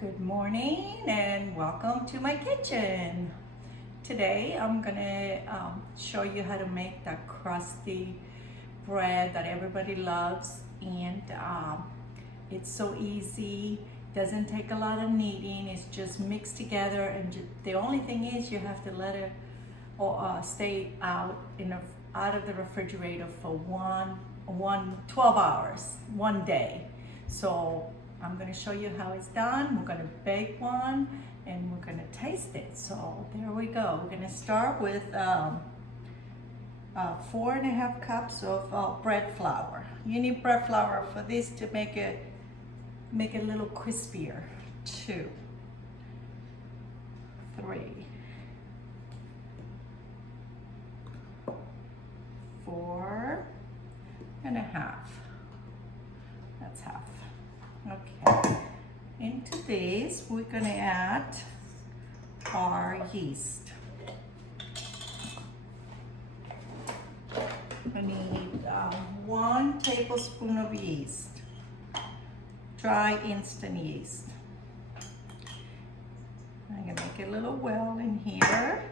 Good morning and welcome to my kitchen. Today I'm gonna show you how to make that crusty bread that everybody loves, and it's so easy. Doesn't take a lot of kneading. It's just mixed together, and the only thing is you have to let it stay out of the refrigerator for 12 hours, one day. So I'm going to show you how it's done. We're going to bake one and we're going to taste it. So there we go. We're going to start with 4.5 cups of bread flour. You need bread flour for this to make it a little crispier. 2, 3, 4.5. That's half. Okay, into this we're gonna add our yeast. I need 1 tablespoon of yeast, dry instant yeast. I'm gonna make a little well in here.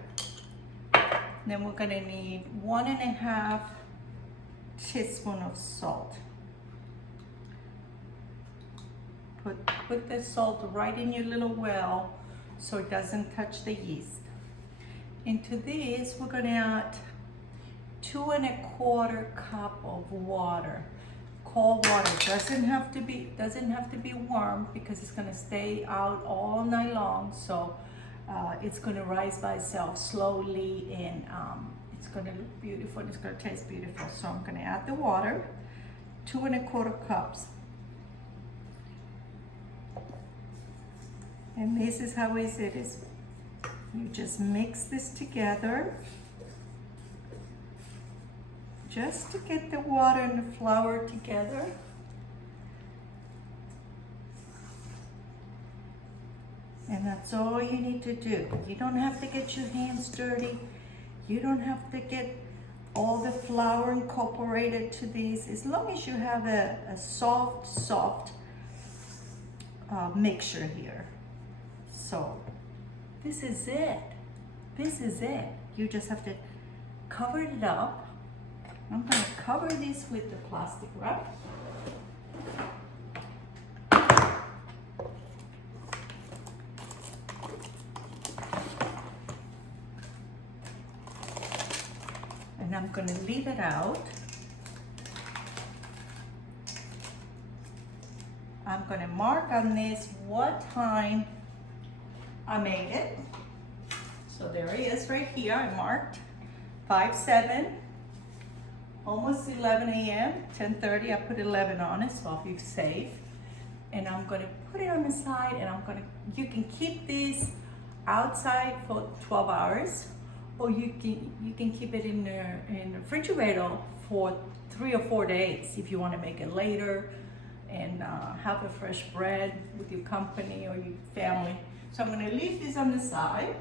Then we're gonna need 1.5 teaspoon of salt. Put the salt right in your little well so it doesn't touch the yeast. Into this, we're gonna add 2.25 cup of water. Cold water. Doesn't have to be warm because it's gonna stay out all night long. So it's gonna rise by itself slowly, and it's gonna look beautiful and it's gonna taste beautiful. So I'm gonna add the water, 2.25 cups. And this is how easy it is. You just mix this together just to get the water and the flour together. And that's all you need to do. You don't have to get your hands dirty. You don't have to get all the flour incorporated to these. As long as you have a soft mixture here. So this is it. This is it. You just have to cover it up. I'm going to cover this with the plastic wrap. And I'm going to leave it out. I'm going to mark on this what time I made it. So there it is right here. I marked 5/7, almost 11 a.m., 10:30. I put 11 on it, so I'll be safe. And I'm gonna put it on the side, and you can keep this outside for 12 hours, or you can keep it in the refrigerator for 3 or 4 days if you want to make it later and have a fresh bread with your company or your family. So I'm going to leave this on the side,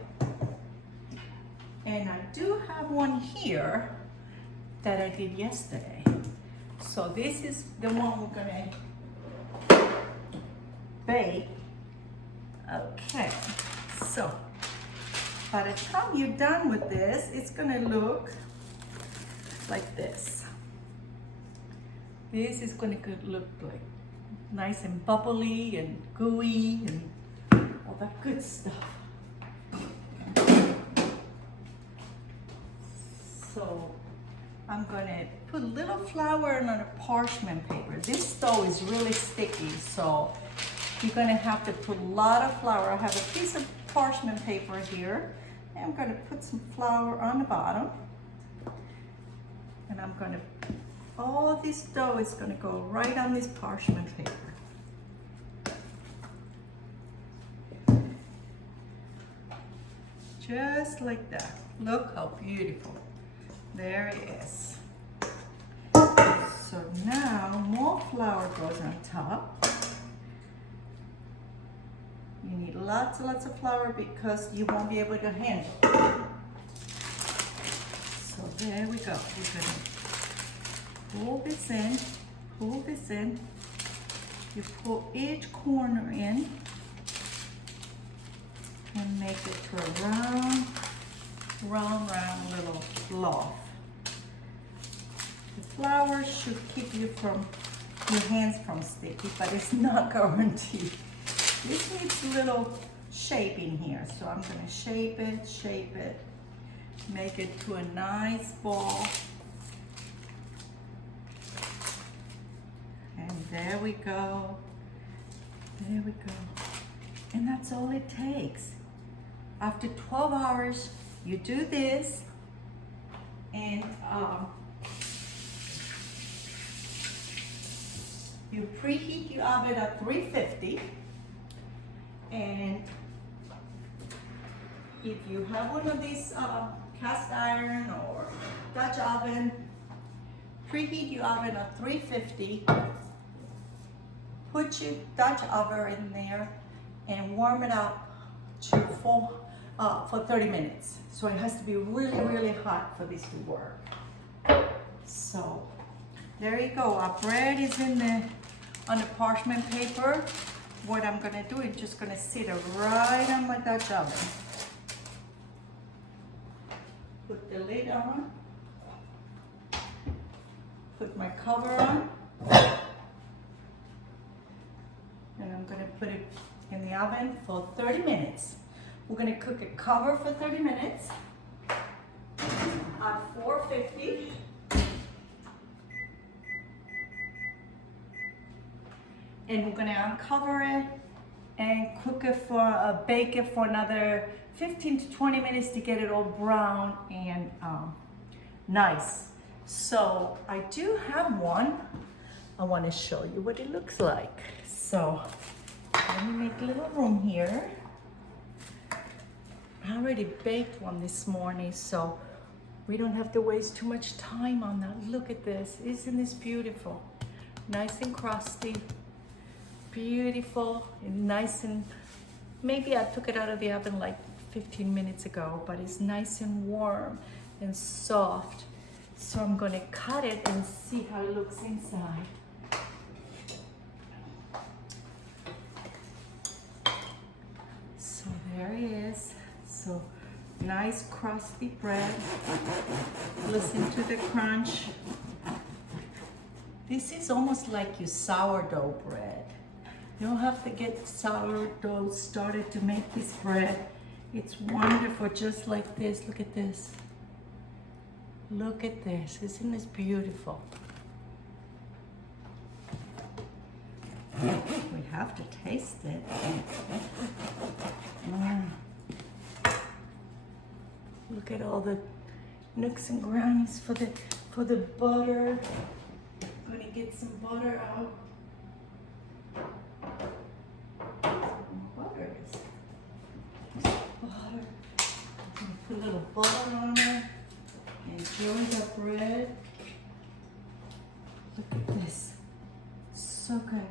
and I do have one here that I did yesterday. So this is the one we're going to bake. Okay, so by the time you're done with this, it's going to look like this. This is going to look like nice and bubbly and gooey and all that good stuff. So I'm gonna put a little flour on a parchment paper. This dough is really sticky, so you're gonna have to put a lot of flour. I have a piece of parchment paper here, and I'm gonna put some flour on the bottom. And all this dough is gonna go right on this parchment paper. Just like that. Look how beautiful. There it is. So now more flour goes on top. You need lots and lots of flour because you won't be able to handle it. So there we go. We're gonna pull this in. You pull each corner in. and make it to a round little loaf. The flour should keep your hands from sticky, but it's not guaranteed. This needs a little shaping here, so I'm gonna shape it, make it to a nice ball. And there we go. And that's all it takes. After 12 hours, you do this, and you preheat your oven at 350. And if you have one of these cast iron or Dutch oven, preheat your oven at 350. Put your Dutch oven in there and warm it up to for 30 minutes. So it has to be really, really hot for this to work. So there you go. Our bread is on the parchment paper. What I'm gonna do is just gonna sit it right on my Dutch oven. Put the lid on. Put my cover on. And I'm gonna put it in the oven for 30 minutes. We're gonna cook a cover for 30 minutes at 450. And we're gonna uncover it and cook it bake it for another 15 to 20 minutes to get it all brown and nice. So I do have one. I wanna show you what it looks like. So let me make a little room here. I already baked one this morning, so we don't have to waste too much time on that. Look at this, isn't this beautiful? Nice and crusty, beautiful, and nice and, maybe I took it out of the oven like 15 minutes ago, but it's nice and warm and soft. So I'm gonna cut it and see how it looks inside. So there it is. So nice crusty bread. Listen to the crunch. This is almost like your sourdough bread. You don't have to get sourdough started to make this bread. It's wonderful, just like this. Look at this. Look at this. Isn't this beautiful? We have to taste it. Look at all the nooks and crannies for the butter. I'm gonna get some butter out. Butter. I'm gonna put a little butter on it. Enjoy the bread. Look at this. So good.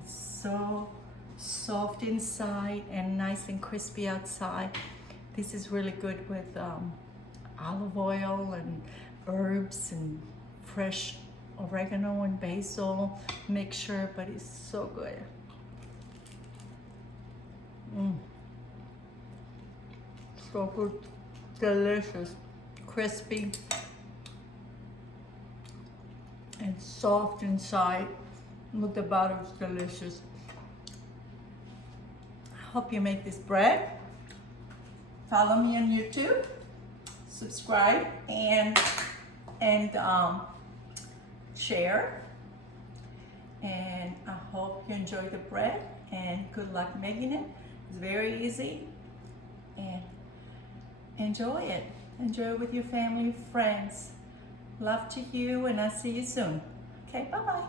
It's so soft inside and nice and crispy outside. This is really good with olive oil and herbs and fresh oregano and basil mixture, but it's so good. So good, delicious, crispy and soft inside. Look, the butter is delicious. I hope you make this bread. Follow me on YouTube, subscribe, and share. And I hope you enjoy the bread, and good luck making it. It's very easy, and enjoy it. Enjoy it with your family, friends. Love to you, and I'll see you soon. Okay, bye-bye.